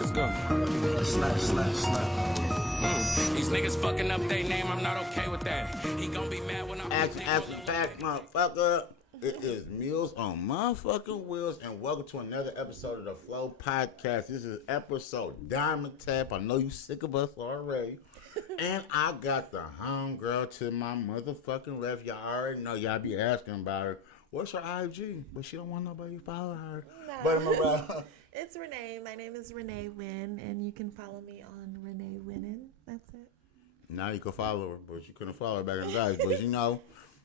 Let's go. Slap. These niggas fucking up their name. I'm not okay with that. He gon' be mad when I'm Action, pack, motherfucker. It is Meals on Motherfucking Wheels, and welcome to another episode of the Flow Podcast. This is episode Diamond Tap. I know you sick of us already. And I got the homegirl to my motherfucking left. Y'all already know. Y'all be asking about her. What's her IG? But she don't want nobody to follow her. No. But it's Renee. My name is Renee Wynn, and you can follow me on Renee Winnin. That's it. Now you can follow her, but you couldn't follow her back in the day. But you know,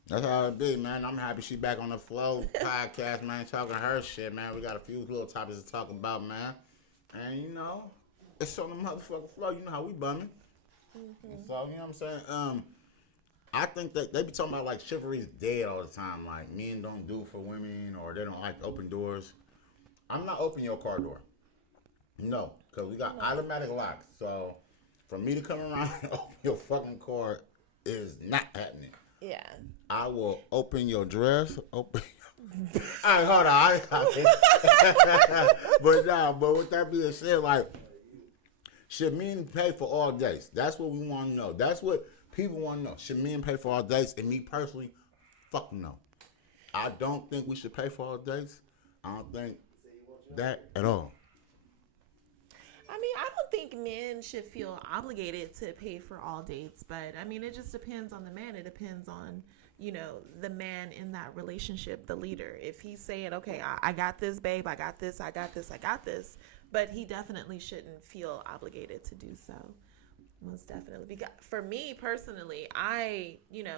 that's how it be, man. I'm happy she back on the Flow Podcast, man, talking her shit, man. We got a few little topics to talk about, man. And, you know, it's on the motherfucking flow. You know how we bumming. Mm-hmm. So, you know what I'm saying? I think that they be talking about, like, chivalry's dead all the time. Like, men don't do for women or they don't like open doors. I'm not opening your car door. No, because we got automatic locks. So, for me to come around and open your fucking car is not happening. Yeah. I will open your dress. Open. All right, hold on. But with that being said, like, should men pay for all dates? That's what we want to know. That's what people want to know. Should men pay for all dates? And me personally, fuck no. I don't think we should pay for all dates. I don't think that at all. I mean, I don't think men should feel obligated to pay for all dates, but I mean, it just depends on the man. It depends on, you know, the man in that relationship, the leader. If he's saying, okay, I got this, babe, I got this, but he definitely shouldn't feel obligated to do so. Most definitely. Because for me personally,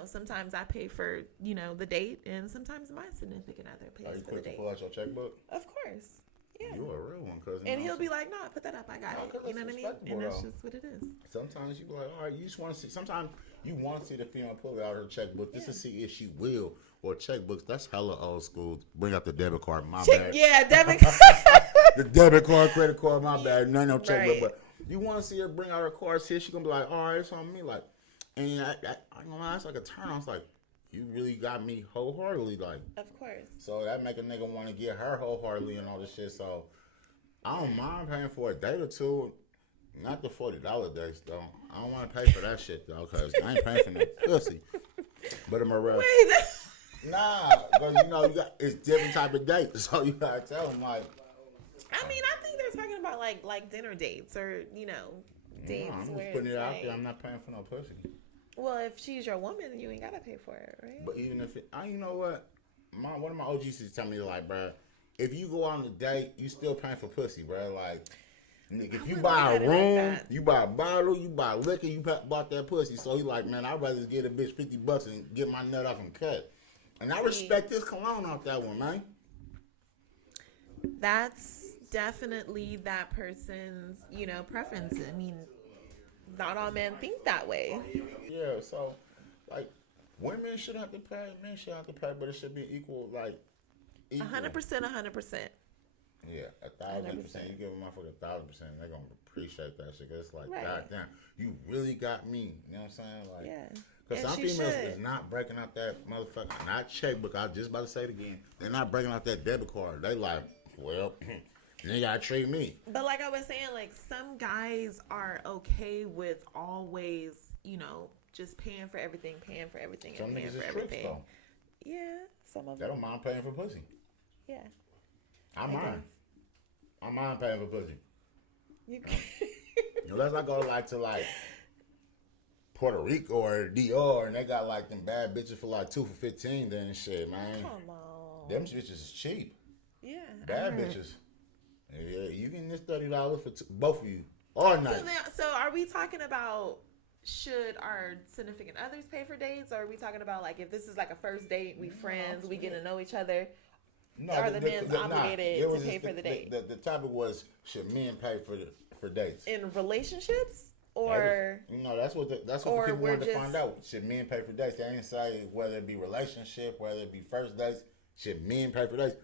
sometimes I pay for, the date, and sometimes my significant other pays for the date. Are you quick to pull out your checkbook? Of course. Yeah. You a real one, cousin. And he'll be like, "No, put that up. I got it." You know what I mean? And that's just what it is. Sometimes you be like, all right, you just want to see. Sometimes you want to see the female pull out her checkbook just to see if she will. Or checkbooks, that's hella old school. Bring out the debit card, my bad. Yeah, debit card. The debit card, credit card, my bad. No checkbook. Right. But you want to see her bring out her cards here. She gonna be like, all right, it's on me. Like, and I'm gonna lie, it's like a turn. I was like, you really got me wholeheartedly, like. Of course. So that make a nigga want to get her wholeheartedly and all this shit. So I don't mind paying for a date or two. Not the $40 dates though. I don't want to pay for that shit though, cause I ain't paying for no pussy. But I'm a real. Nah, cause it's different type of dates, so you gotta tell them like. I mean, I think they're talking about like dinner dates or dates I'm just where putting it out like, there. I'm not paying for no pussy. Well, if she's your woman, you ain't gotta pay for it, right? But even if you know what, one of my OGs used to tell me like, bro, if you go on a date, you still paying for pussy, bro. Like, if you buy a room, like you buy a bottle, you buy liquor, you bought that pussy. So he like, man, I'd rather get a bitch $50 and get my nut off and cut. And I respect this cologne off that one, man. That's definitely that person's, preference. I mean, not all men think that way. Yeah, so, like, women should have to pay, men should have to pay, but it should be equal, like, equal. 100%, 100%. Yeah, 1,000%. You give a motherfucker 1,000%, they're going to appreciate that shit. Cause it's like, goddamn, you really got me. You know what I'm saying? Like, yeah. Because some females is not breaking out that motherfucker, not checkbook. I was just about to say it again. They're not breaking out that debit card. They like, well, they gotta treat me. But like I was saying, like some guys are okay with always, just paying for everything, Some and paying niggas for is everything. tricks, though. Yeah, some of They them. don't mind paying for pussy. Yeah. I mind. I mind paying for pussy. You can. Unless I go to Puerto Rico or DR and they got like them bad bitches for like 2 for $15, then shit, man. Come on. Them bitches is cheap. Yeah. Bad bitches. Yeah, you getting this $30 for both of you all night. So are we talking about should our significant others pay for dates, or are we talking about like if this is like a first date, we friends, we get to know each other? No, are the men obligated to pay for the date? The topic was should men pay for dates in relationships, or that's what people wanted to find out. Should men pay for dates? They didn't say whether it be relationship, whether it be first dates. Should men pay for dates?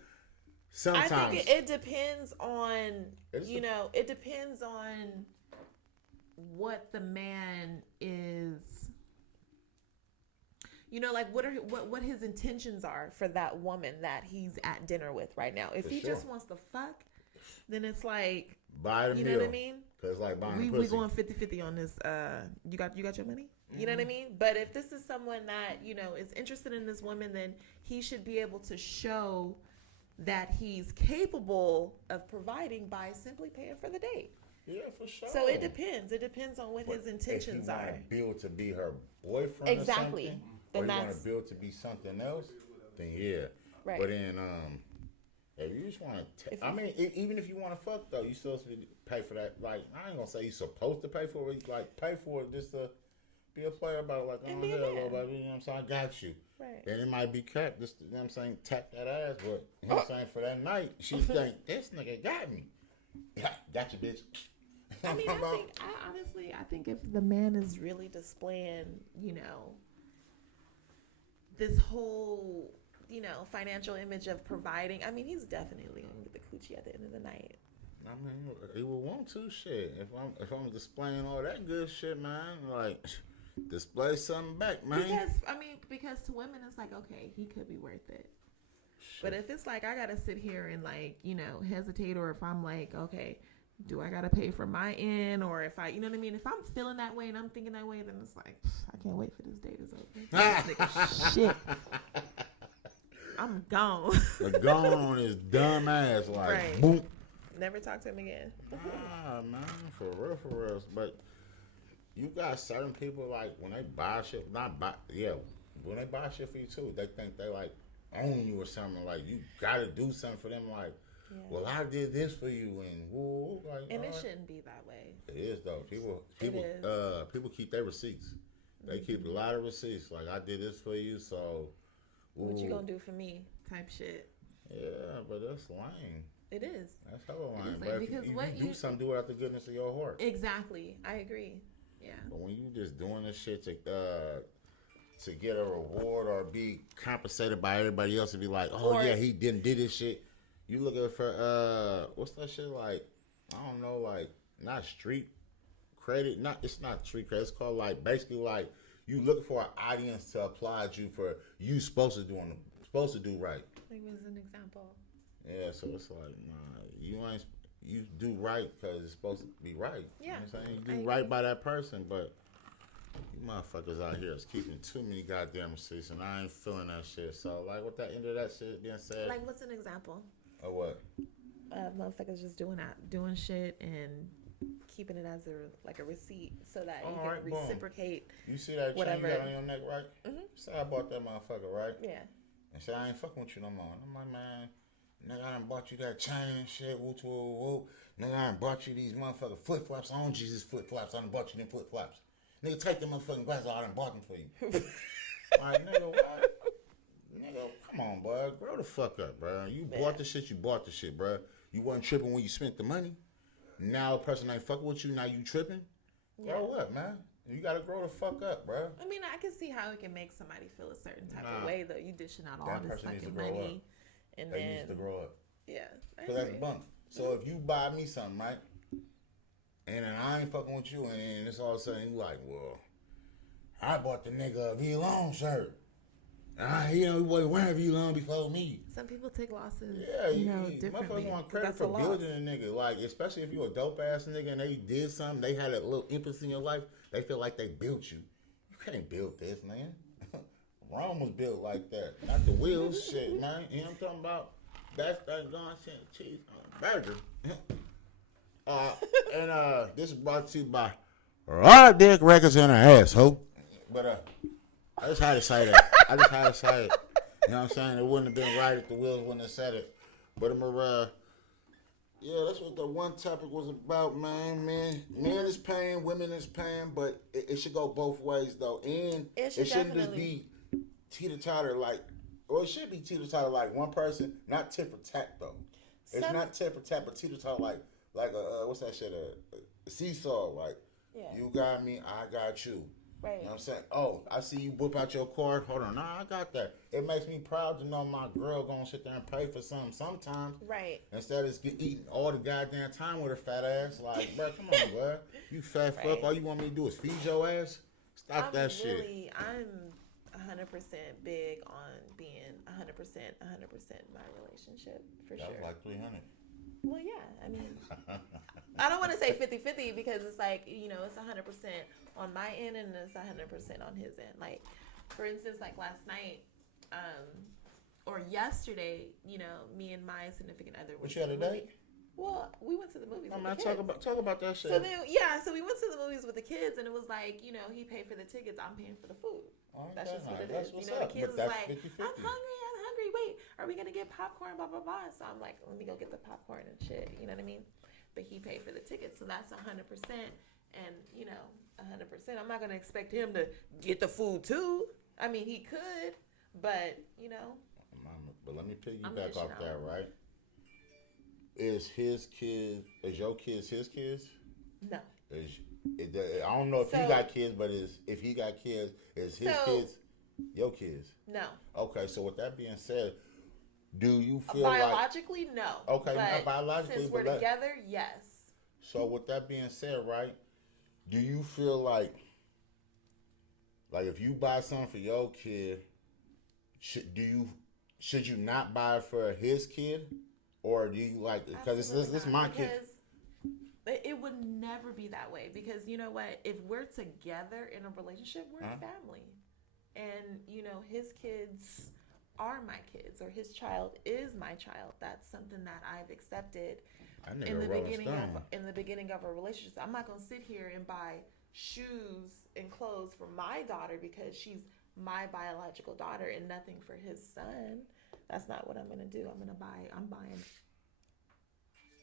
Sometimes I think it depends on it depends on what the man is. Like what his intentions are for that woman that he's at dinner with right now. If he just wants to fuck, then it's like, buy the you meal. know what I mean? Cause like buying We pussy. going 50-50 on this. You got your money? You know what I mean? But if this is someone that, you know, is interested in this woman, then he should be able to show that he's capable of providing by simply paying for the date. Yeah, for sure. So it depends. It depends on what his intentions if you are. want to build to be her boyfriend Exactly. or something, Then or you want that's to build to be something else, then yeah. right. But then, if you just want to, I mean, even if you want to fuck though, you still supposed to pay for that. Like, I ain't gonna say you're supposed to pay for it. Like, pay for it just to be a player about it. Like, oh, yeah, little baby, you know what I'm saying? I got you. Right. Then it might be kept. Just, you know what I'm saying? Tap that ass, but you know what I'm saying? For that night, she think this nigga got me. Got you, bitch. I mean, I think if the man is really displaying, you know, this whole, you know, financial image of providing, I mean, he's definitely gonna get the coochie at the end of the night. I mean, he would want to shit. If I'm displaying all that good shit, man, like display something back, man. Because to women it's like, okay, he could be worth it. Shit. But if it's like I gotta sit here and like, you know, hesitate, or if I'm like, okay, do I gotta pay for my end, or if I, you know what I mean? If I'm feeling that way and I'm thinking that way, then it's like, I can't wait for this date is over. Shit. I'm gone. Gone on his dumb ass, like, right. Boom. Never talk to him again. Man, for real. But you got certain people, like, when they buy shit, when they buy shit for you too, they think they like own you or something. Like, you gotta do something for them. Like, well, I did this for you, and woo, like, and it shouldn't be that way. It is though. People keep their receipts. They keep a lot of receipts. Like, I did this for you, so what you gonna do for me? Type shit. Yeah, but that's lame. It is. That's hella lame. Like, but because if you do something, do it out the goodness of your heart. Exactly. I agree. Yeah. But when you just doing this shit to get a reward or be compensated by everybody else and be like, he did this shit. You looking for what's that shit like? I don't know, like not street credit. It's not street credit. It's called like basically like you looking for an audience to applaud you for you supposed to do right. Like, what's an example? Yeah, so it's like, nah, you do right because it's supposed to be right. Yeah. You know what I'm saying? You do right by that person, but you motherfuckers out here is keeping too many goddamn receipts, and I ain't feeling that shit. So, like, with that end of that shit being said. Like, what's an example? Of what? Motherfuckers just doing shit and keeping it as a receipt so that you can reciprocate. You see that chain you got on your neck, right? Mm-hmm. Say I bought that motherfucker, right? Yeah. And say I ain't fucking with you no more. And I'm like, man, nigga, I done bought you that chain and shit. Woo, woo, woo. Nigga, I done bought you these motherfucking flip flops. I own Jesus flip flops. I done bought you them flip flops. Nigga, take them motherfucking glasses. I done bought them for you. Like, nigga, what? Nigga, come on, bro. Grow the fuck up, bro. You bought the shit, bro. You wasn't tripping when you spent the money. Now a person ain't fucking with you. Now you tripping. Yeah. Grow up, man. You gotta grow the fuck up, bro. I mean, I can see how it can make somebody feel a certain type of way, though. You dishing out all this fucking money. And they needs to grow up. Yeah. Because that's bunk. So if you buy me something, right? And then I ain't fucking with you, and it's all of a sudden you like, well, I bought the nigga a V-Long shirt. He wasn't wearing V-Long before me. Some people take losses, Motherfuckers differently. want credit for building a nigga. Like, especially if you a dope-ass nigga and they did something, they had a little emphasis in your life, they feel like they built you. You can't build this, man. Rome was built like that. Not the wheels, shit, man. You know what I'm talking about? That's that gone cheese on a burger. And this is brought to you by Raw Dick Records and an asshole. But I just had to say that. You know what I'm saying? It wouldn't have been right if the wheels wouldn't have said it. But that's what the one topic was about, man. Men is paying, women is paying, but it should go both ways, though. And it shouldn't just be teeter-totter like, or it should be teeter-totter like one person, not tit for tat, though. It's not tit for tat, but teeter-totter like a what's that shit? A seesaw, like, you got me, I got you. Right. You know what I'm saying? Oh, I see you whip out your card. Hold on. Nah, I got that. It makes me proud to know my girl gonna sit there and pay for something sometimes. Right. Instead of eating all the goddamn time with her fat ass. Like, bro, come on, bro. You fat fuck. All you want me to do is feed your ass? Stop that shit. I'm 100% big on being 100% in my relationship, for that sure. was like 300. Well, yeah. I mean, I don't want to say 50-50 because it's like, it's 100% on my end and it's 100% on his end. Like, for instance, like last night, or yesterday, me and my significant other went What you had to a the movie. date? Well, we went to the movies. Oh with man, the kids. talk about that shit. So then, so we went to the movies with the kids, and it was like, he paid for the tickets, I'm paying for the food. That's just what it is. The kids was like, 50-50. I'm hungry. Wait, are we gonna get popcorn? Blah blah blah. So I'm like, let me go get the popcorn and shit. You know what I mean? But he paid for the tickets, so that's 100%. And 100%. I'm not gonna expect him to get the food too. I mean, he could, but But let me piggyback off that, right? Is your kids his kids? No. I don't know if he got kids, but if he got kids, is his kids your kids? No. Okay, so with that being said, do you feel biologically, no. Okay, but not biologically, since we're together, yes. So with that being said, right, do you feel like if you buy something for your kid, should you not buy it for his kid? Or do you because this my kid? It would never be that way because you know what? If we're together in a relationship, we're a family, and his kids are my kids, or his child is my child. That's something that I've accepted in the beginning of a relationship. I'm not gonna sit here and buy shoes and clothes for my daughter because she's my biological daughter and nothing for his son. That's not what I'm gonna do. I'm buying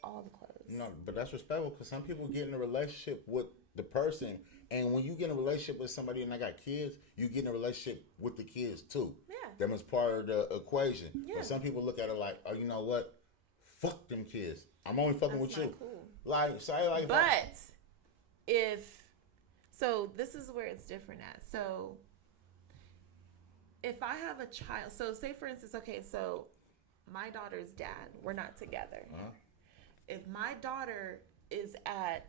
all the clothes. No, but that's respectful because some people get in a relationship with the person, and when you get in a relationship with somebody and I got kids, you get in a relationship with the kids too. Yeah. That was part of the equation. Yeah. But some people look at it like, oh, you know what? Fuck them kids. I'm only fucking with you. Cool. So this is where it's different at. So if I have a child, so say for instance, okay, so my daughter's dad, we're not together. Uh-huh. If my daughter is at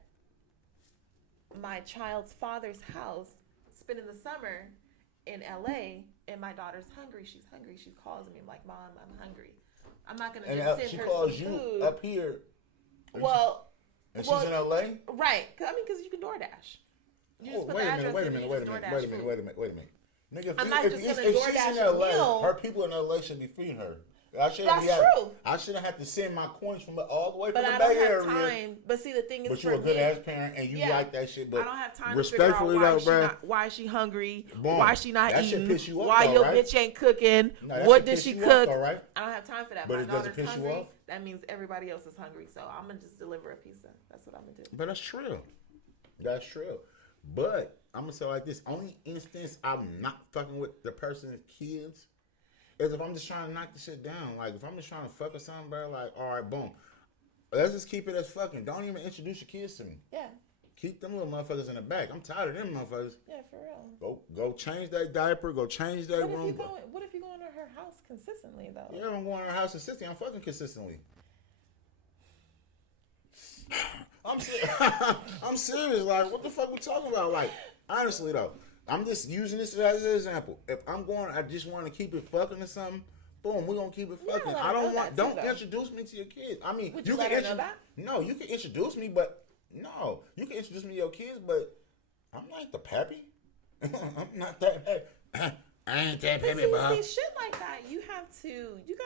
my child's father's house, spending the summer in LA, and my daughter's hungry, she's hungry, she calls me, I'm like, Mom, I'm hungry. I'm not going to just send her some food. She calls you up here. She's in LA? Right. Because you can DoorDash. You just put the address in and you just DoorDash food. Wait a minute. Nigga, I'm not just going to DoorDash a meal. Her people in LA should be feeding her. That's true. I shouldn't have to send my coins from all the way from the Bay Area. But I don't have time. But see, the thing is, but you're a good ass parent and you like that shit. But I don't have time to figure out why is she hungry, why she not eating, why your bitch ain't cooking, what does she cook. I don't have time for that. My daughter's hungry. That means everybody else is hungry. So I'm gonna just deliver a pizza. That's what I'm gonna do. But that's true. That's true. But I'm gonna say like this: only instance I'm not fucking with the person's kids is if I'm just trying to knock the shit down. Like, if I'm just trying to fuck or something, bro, like, all right, boom. Let's just keep it as fucking. Don't even introduce your kids to me. Yeah. Keep them little motherfuckers in the back. I'm tired of them motherfuckers. Yeah, for real. Go change that diaper. Go change that room. What if you go into her house consistently, though? Yeah, I'm going to her house consistently. I'm fucking consistently. I'm serious. Like, what the fuck we talking about? Like, honestly, though. I'm just using this as an example. If I just want to keep it fucking or something, boom, we're going to keep it fucking. Don't introduce me to your kids. I mean, you can know that? No, you can introduce me, but no. You can introduce me to your kids, but I'm not the pappy. I'm not that happy. I ain't that happy, bro. See, shit like that, you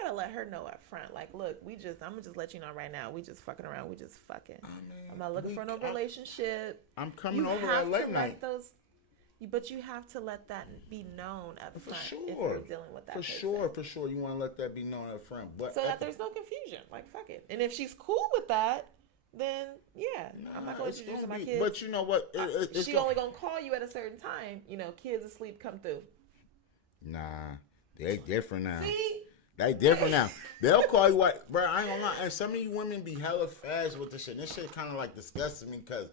gotta let her know up front. Like, look, I'm gonna just let you know right now, we just fucking around, we just fucking. I'm not looking for no relationship. I'm coming over at late night. But you have to let that be known up front if you're dealing with that. For sure. You want to let that be known up front, but so that there's no confusion. Like, fuck it. And if she's cool with that, then yeah, I'm not going to introduce my kids. But you know what? She only gonna call you at a certain time. Kids asleep, come through. Nah, they different now. See? They different now. They'll call you what, bro. I ain't gonna lie. And some of you women be hella fast with this shit. This shit kind of like disgusting me because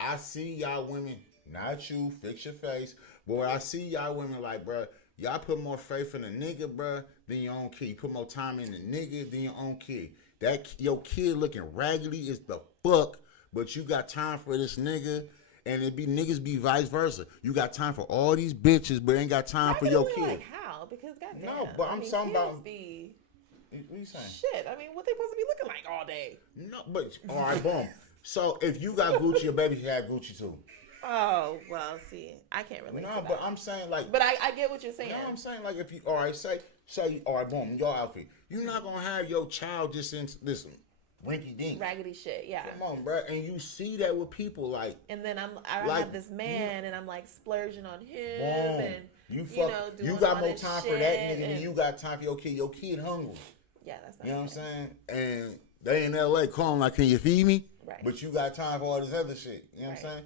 I see y'all women. Not you, fix your face. But when I see y'all women like, bro, y'all put more faith in a nigga, bro, than your own kid. You put more time in the nigga than your own kid. Your kid looking raggedy is the fuck, but you got time for this nigga, and niggas be vice versa. You got time for all these bitches, but ain't got time for your kid. Like how? Because goddamn. No, but I'm talking about. What are you saying? Shit, what they supposed to be looking feel like all day. No, but all right, boom. So if you got Gucci, your baby had Gucci too. Oh, well, see, I can't relate to No, that. but I'm saying like. But I get what you're saying. You know what I'm saying? Like if you, all right, say, all right, boom, your outfit. You're not gonna have your child just in this rinky dink, raggedy shit. Yeah. Come on, bro. And you see that with people like. And then I like, have this man, and I'm like splurging on him, boom. and You doing you got all more this time shit, for that nigga than you got time for your kid. Your kid hungry. Yeah, that's not. You know what I'm saying? And they in LA calling like, "Can you feed me?" Right. But you got time for all this other shit. You know what I'm saying?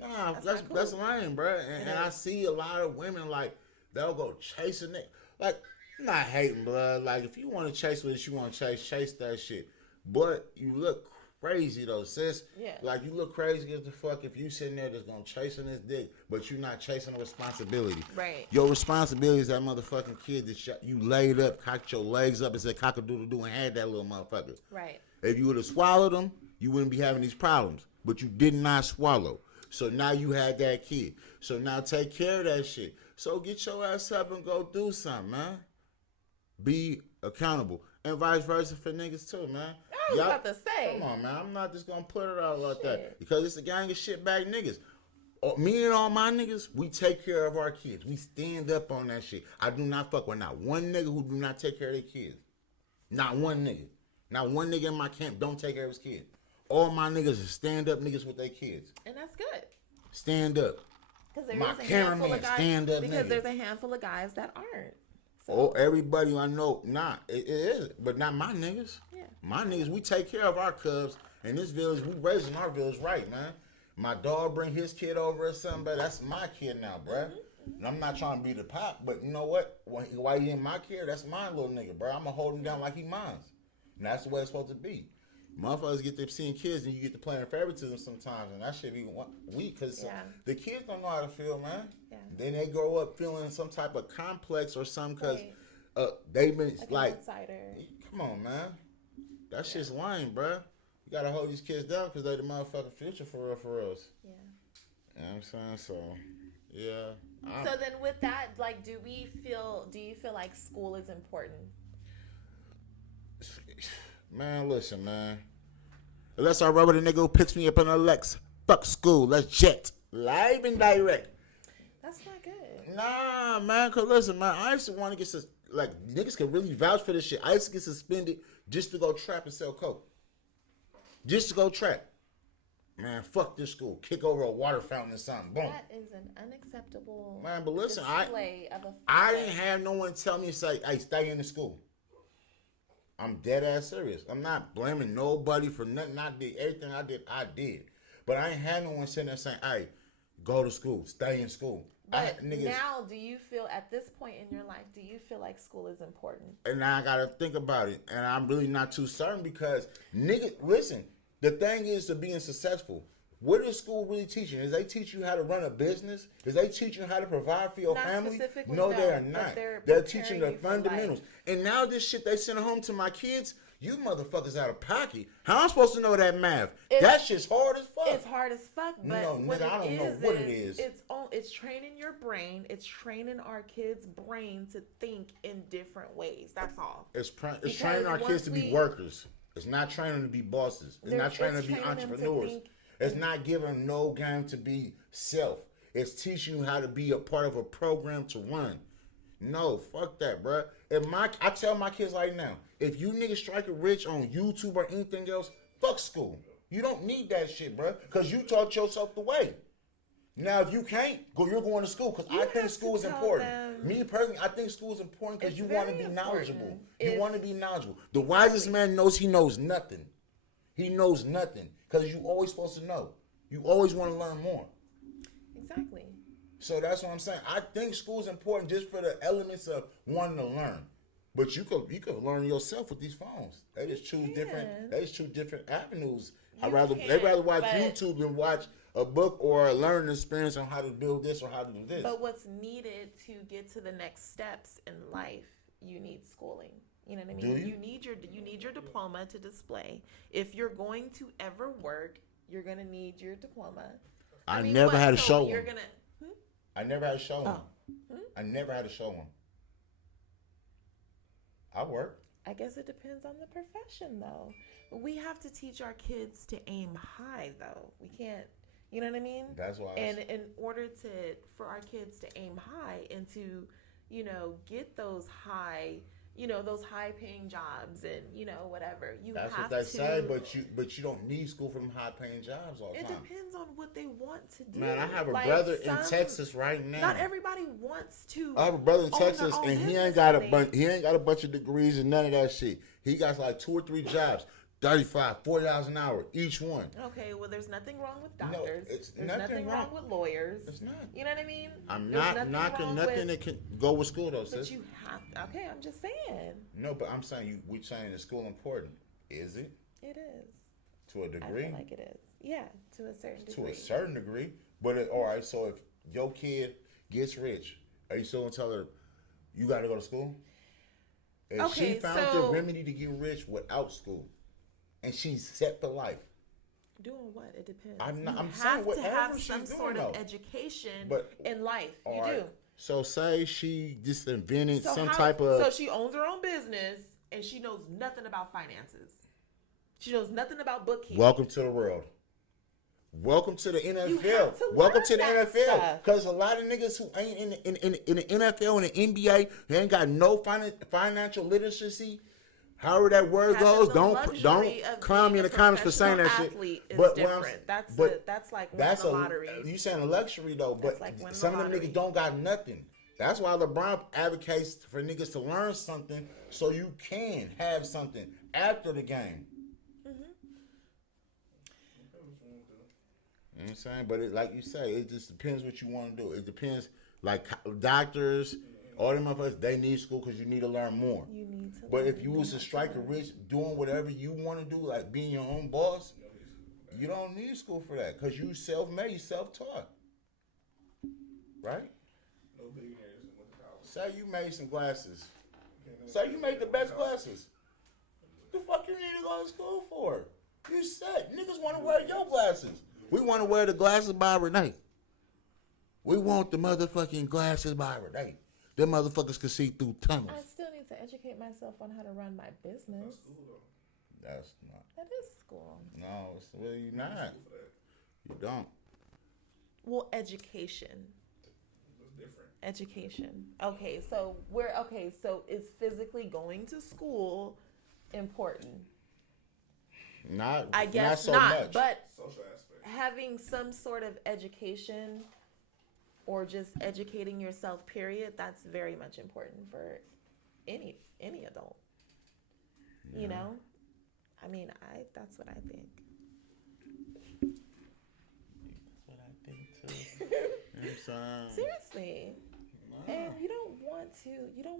Yeah. Nah, That's that's lame, bro. And I see a lot of women like they'll go chasing it. Like, I'm not hating, blood. Like, if you want to chase what you want to chase that shit. But you look crazy though, sis. Yeah. Like, you look crazy as the fuck if you sitting there just gonna chasing this dick, but you not chasing the responsibility. Right. Your responsibility is that motherfucking kid that you laid up, cocked your legs up, and said cock-a-doodle-doo and had that little motherfucker. Right. If you would have swallowed them, you wouldn't be having these problems. But you did not swallow. So now you had that kid. So now take care of that shit. So get your ass up and go do something, man. Be accountable. And vice versa for niggas too, man. I was about to say. Come on, man. I'm not just going to put it out like that. Because it's a gang of shitbag niggas. Me and all my niggas, we take care of our kids. We stand up on that shit. I do not fuck with not one nigga who do not take care of their kids. Not one nigga. Not one nigga in my camp don't take care of his kid. All my niggas is stand up niggas with their kids. And that's good. Stand up. My cameraman, stand up because nigga. There's a handful of guys that aren't. So. Oh, everybody I know, it is, but not my niggas. Yeah. My niggas, we take care of our cubs. In this village, we raising our village right, man. My dog bring his kid over or something, but that's my kid now, bruh. And I'm not trying to be the pop, but you know what? Why he in my care, that's my little nigga, bruh. I'm going to hold him down like he mine. And that's the way it's supposed to be. Motherfuckers get to seeing kids and you get to playing favoritism sometimes, and that shit be weak because the kids don't know how to feel, man. Yeah. Then they grow up feeling some type of complex or something because they've been like an outsider. Come on, man. That shit's lame, bruh. You gotta hold these kids down because they the motherfucking future for real, for us. Yeah. You know what I'm saying? So, yeah. So then with that, like, do you feel like school is important? Man, listen, man. Unless I rub with a nigga who picks me up in a Lex, fuck school. Let's jet. Live and direct. That's not good. Nah, man. Cause listen, man. I used to want to get like niggas can really vouch for this shit. I used to get suspended just to go trap and sell coke. Just to go trap. Man, fuck this school. Kick over a water fountain or something. Boom. That is an unacceptable. Man, but listen, display of a I didn't have no one tell me say, "Hey, stay in the school." I'm dead ass serious. I'm not blaming nobody for nothing I did. Everything I did. But I ain't had no one sitting there saying, "Hey, go to school, stay in school." But now, do you feel at this point in your life, do you feel like school is important? And now I gotta think about it, and I'm really not too certain because listen. The thing is to being successful. What is school really teaching? Is they teach you how to run a business? Is they teach you how to provide for your family? No, they are not. They're teaching the fundamentals. And now this shit they send home to my kids, you motherfuckers out of pocket. How am I supposed to know that math? That shit's hard as fuck. It's hard as fuck, but no, nigga, I don't know what it is. It's training your brain. It's training our kids' brain to think in different ways. That's all. It's training our kids to be workers. It's not training to be bosses. It's not training to be entrepreneurs. It's not giving no game to be self. It's teaching you how to be a part of a program to run. No, fuck that, bro. I tell my kids right now, if you niggas strike it rich on YouTube or anything else, fuck school. You don't need that shit, bro, because you taught yourself the way. Now, if you can't, you're going to school because I think school is important. Me personally, I think school is important because you want to be knowledgeable. You want to be knowledgeable. The wisest man knows he knows nothing. He knows nothing because you always supposed to know. You always want to learn more. Exactly. So that's what I'm saying. I think school is important just for the elements of wanting to learn. But you could learn yourself with these phones. They just choose different avenues. They'd rather watch YouTube than watch a book or a learning experience on how to build this or how to do this. But what's needed to get to the next steps in life, you need schooling. You know what I mean? Do you? You need your diploma to display. If you're going to ever work, you're gonna need your diploma. I never had to show one. You're gonna. I never had to show one. I never had to show one. I work. I guess it depends on the profession, though. We have to teach our kids to aim high, though. We can't, you know what I mean? That's why. And in order for our kids to aim high and to, get those those high paying jobs and whatever, That's have what they to. say, but you don't need school for them high paying jobs all the It time. depends on what they want to do. Man, I have a Like, brother in Texas right now. Not everybody wants to. I have a brother in own their Texas, own and he business, ain't got a honey. bunch. He ain't got a bunch of degrees and none of that shit. He got like 2 or 3 jobs, $35, $40 an hour each one. Okay, well, there's nothing wrong with No, doctors. it's There's nothing nothing wrong. wrong with lawyers. It's not. You know what I mean? I'm There's not knocking wrong nothing with- that can go with school though, But sis. you have to. Okay, I'm just saying. No, but I'm saying we saying is school important. Is it It is. to a I degree? feel like it is. Yeah, to a certain degree. To a certain degree, but all right. So if your kid gets rich, are you still gonna tell her you got to go to school? If she Okay, found the so- remedy to get rich without school, and she's set for life, Doing what? It depends. I'm You saying have to whatever have she's some doing, sort of though. education But- in life. You all right. do. So say she just invented So some how- type of. So she owns her own business and she knows nothing about finances. She knows nothing about bookkeeping. Welcome to the world. Welcome to the You NFL. have to Welcome learn to the that NFL. stuff. Because a lot of niggas who ain't in the NFL and the NBA, they ain't got no financial literacy. However that word Having goes, the don't luxury of clown me being in the a comments for saying that professional shit. athlete is what I'm different. That's but that's like that's winning the lottery. You saying a luxury though, but That's like winning some the of them lottery. niggas don't got nothing. That's why LeBron advocates for niggas to learn something so you can have something after the game. You know what I'm saying? But like you say, it just depends what you want to do. It depends, like doctors, all them motherfuckers, they need school because you need to learn more. You need to. But learn. if you was a striker rich, doing whatever you want to do, like being your own boss, you don't need school for that because you self-made, you self-taught. Right? No billionaires and went to college. Say you made some glasses. Say you made the best glasses. The fuck you need to go to school for? You said niggas want to wear your glasses. We want to wear the glasses by Renee. We want the motherfucking glasses by Renee. Them motherfuckers can see through tunnels. I still need to educate myself on how to run my business. That's not. That is school. No, it's really not. You don't. Well, education. It's different. Education. Okay, so is physically going to school important? Not. I guess so not, much. but Social aspect. having some sort of education or just educating yourself, period, that's very much important for any adult. Yeah. You know? I mean, that's what I think. That's what I think too. You know what I'm saying? Seriously. And you don't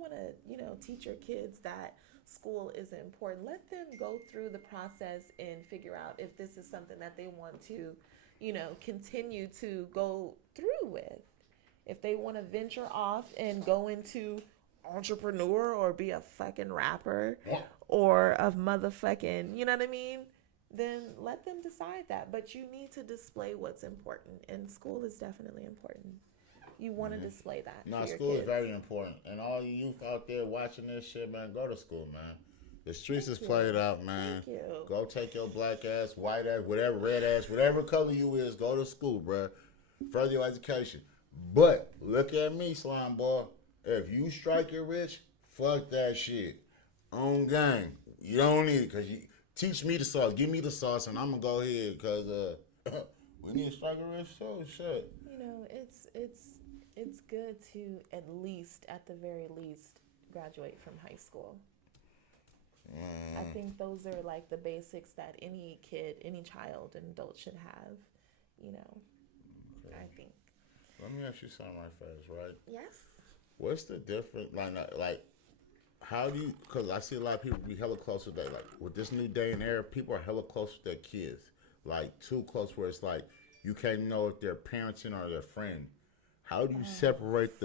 want to, teach your kids that school isn't important. Let them go through the process and figure out if this is something that they want to, continue to go through with. If they want to venture off and go into entrepreneur or be a fucking rapper or a motherfucking, you know what I mean? Then let them decide that. But you need to display what's important. And school is definitely important. You want to display that. No, for your school is kids. very important. And all you youth out there watching this shit, man, go to school, man. The streets is you. played out, man. Thank you. Go take your black ass, white ass, whatever, red ass, whatever color you is, go to school, bruh. Further your education. But look at me, slime boy. If you strike it rich, fuck that shit. On game. You don't need it because you teach me the sauce. Give me the sauce and I'm going to go ahead because we need to strike it rich too. Shit. It's good to at the very least, graduate from high school. I think those are like the basics that any kid, any child, and adult should have. Okay. I think. Let me ask you something right fast, right? Yes. What's the difference? Like, how do you? Because I see a lot of people be hella close with that. Like with this new day and era, people are hella close with their kids. Like too close, where it's like you can't know if they're parenting or their friend. How do you separate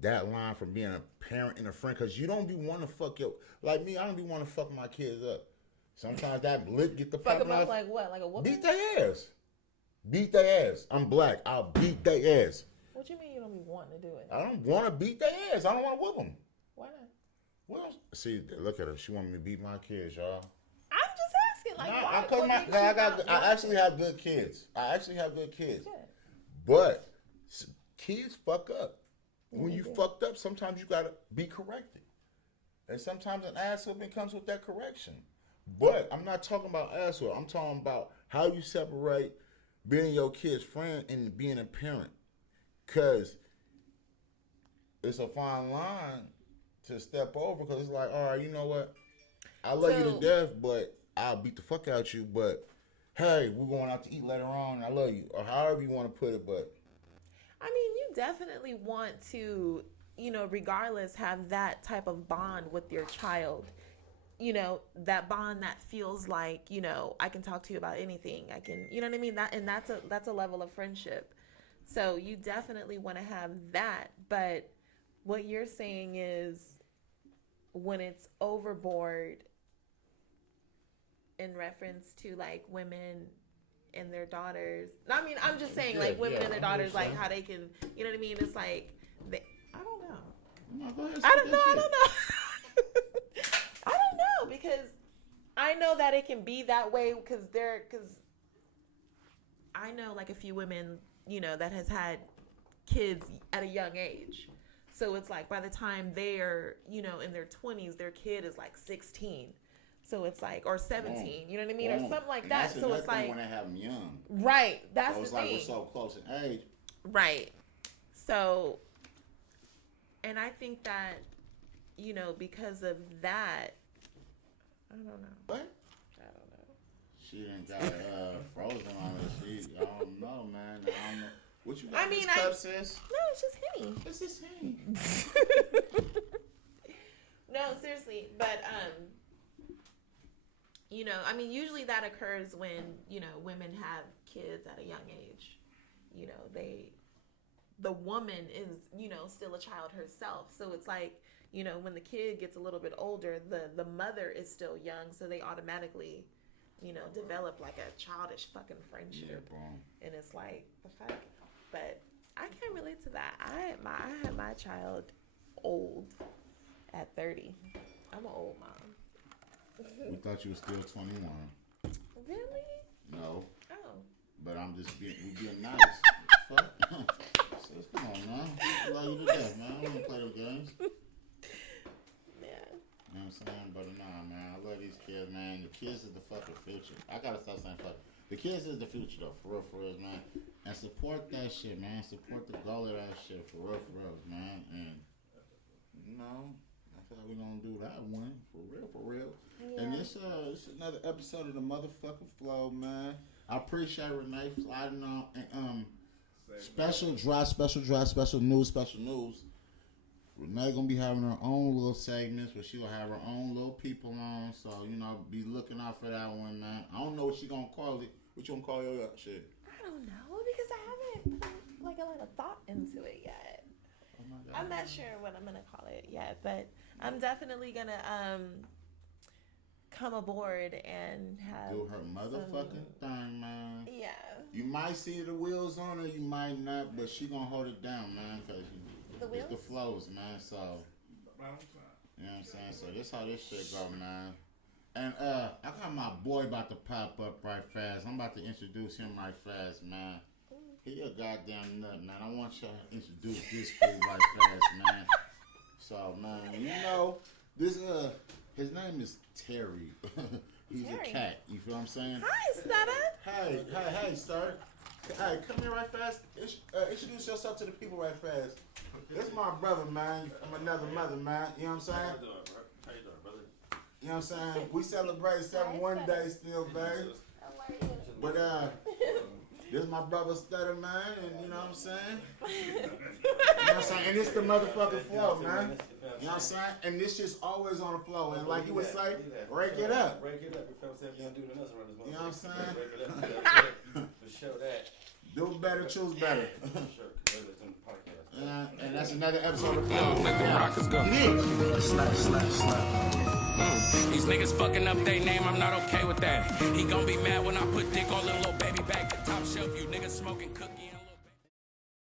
that line from being a parent and a friend? Because you don't be wanting to fuck your like me. I don't be wanting to fuck my kids up. Sometimes that blick get the Fuck popping them up off. like what? Like a whooping? Beat their ass. Beat their ass. I'm black. I'll beat their ass. What you mean you don't be wanting to do it? I don't want to beat their ass. I don't want to whip them. Why not? Well, see, look at her. She want me to beat my kids, y'all. I'm just asking, like, Nah, why? I what makes you not want I actually it? have good kids. Good. But kids fuck up. When they you do. fucked up, sometimes you gotta be corrected. And sometimes an ass whooping comes with that correction. But I'm not talking about ass whooping. I'm talking about how you separate being your kid's friend and being a parent. Because it's a fine line to step over, because it's like, all right, you know what? I love you to death, but I'll beat the fuck out you. But hey, we're going out to eat later on, and I love you. Or however you want to put it, but I mean, you definitely want to, regardless, have that type of bond with your child. That bond that feels like, I can talk to you about anything. I can, you know what I mean? That's a level of friendship. So you definitely want to have that. But what you're saying is when it's overboard in reference to like women and their daughters. I mean, I'm just saying like women and their daughters, like how they can, you know what I mean? It's like, I don't know. no, go ahead, I don't know. I don't know because I know that it can be that way because I know like a few women, that has had kids at a young age. So it's like by the time they're, in their 20s, their kid is like 16. So it's like, or 17, you know what I mean? Or something like that. That's So it's like, when they have them young. Right. That's So it's the like thing. we're so close in age. Right. So, and I think that, because of that, I don't know. What? I don't know. She done got frozen on her. I don't know, man. I don't know. What you got I mean, this cup, sis? No, it's just Henny. It's this Henny. No, seriously. But, I mean, usually that occurs when, women have kids at a young age. The woman is, still a child herself. So it's like, when the kid gets a little bit older, the mother is still young. So they automatically, develop like a childish fucking friendship. Yeah, bro. And it's like, the fuck? But I can't relate to that. I had my child old at 30. I'm an old mom. We thought you were still 21. Really? No. Oh. But I'm just being nice. Fuck. Sis, come on, man. I love you to death, man. I don't want to play those games. Yeah. You know what I'm saying? But nah, man. I love these kids, man. The kids is the fucking future. I gotta stop saying fuck. The kids is the future, though. For real, man. And support that shit, man. Support the goal of that shit. For real, man. And, that's how we gonna do that one. For real. Yeah. And this is another episode of the motherfucking Flow, man. I appreciate Renee sliding on. And, special news. Renee gonna be having her own little segments where she will have her own little people on. So, be looking out for that one, man. I don't know what she gonna call it. What you gonna call your shit? I don't know because I haven't put like a lot of thought into it yet. Oh my God. I'm not sure what I'm gonna call it yet, but I'm definitely gonna come aboard and have do her motherfucking thing, man. Yeah. You might see the wheels on her, you might not, but she gonna hold it down, man, because it's the flows, man. So, you know what I'm saying? So this how this shit go, man. And I got my boy about to pop up right fast. I'm about to introduce him right fast, man. He a goddamn nut, man. I want y'all to introduce this fool right fast, man. So, man, this his name is Terry. He's Terry. a cat. You feel what I'm saying? Hi, Stubba. Hey, sir. Hey, come here right fast. Introduce yourself to the people right fast. This is my brother, man, from another mother, man. You know what I'm saying? How you doing, bro? How you doing, brother? You know what I'm saying? We celebrate 7-1 day still, baby. But this is my brother Stutter, man, and you know what I'm saying? You know what I'm saying? And it's the motherfucking flow, man. You know what I'm saying? And this shit's always on the flow. And like you would say, break it up. Break it up. You feel what I'm saying? You don't do nothing else around this You know what I'm saying? Break it up. For sure that. Do better, choose better. For sure. Cause in the podcast. And that's another episode of Yo, let the rockers go. These niggas fucking up their name, I'm not okay with that. He gon' be mad when I put dick on little baby back. Top shelf, you niggas smoking cookie and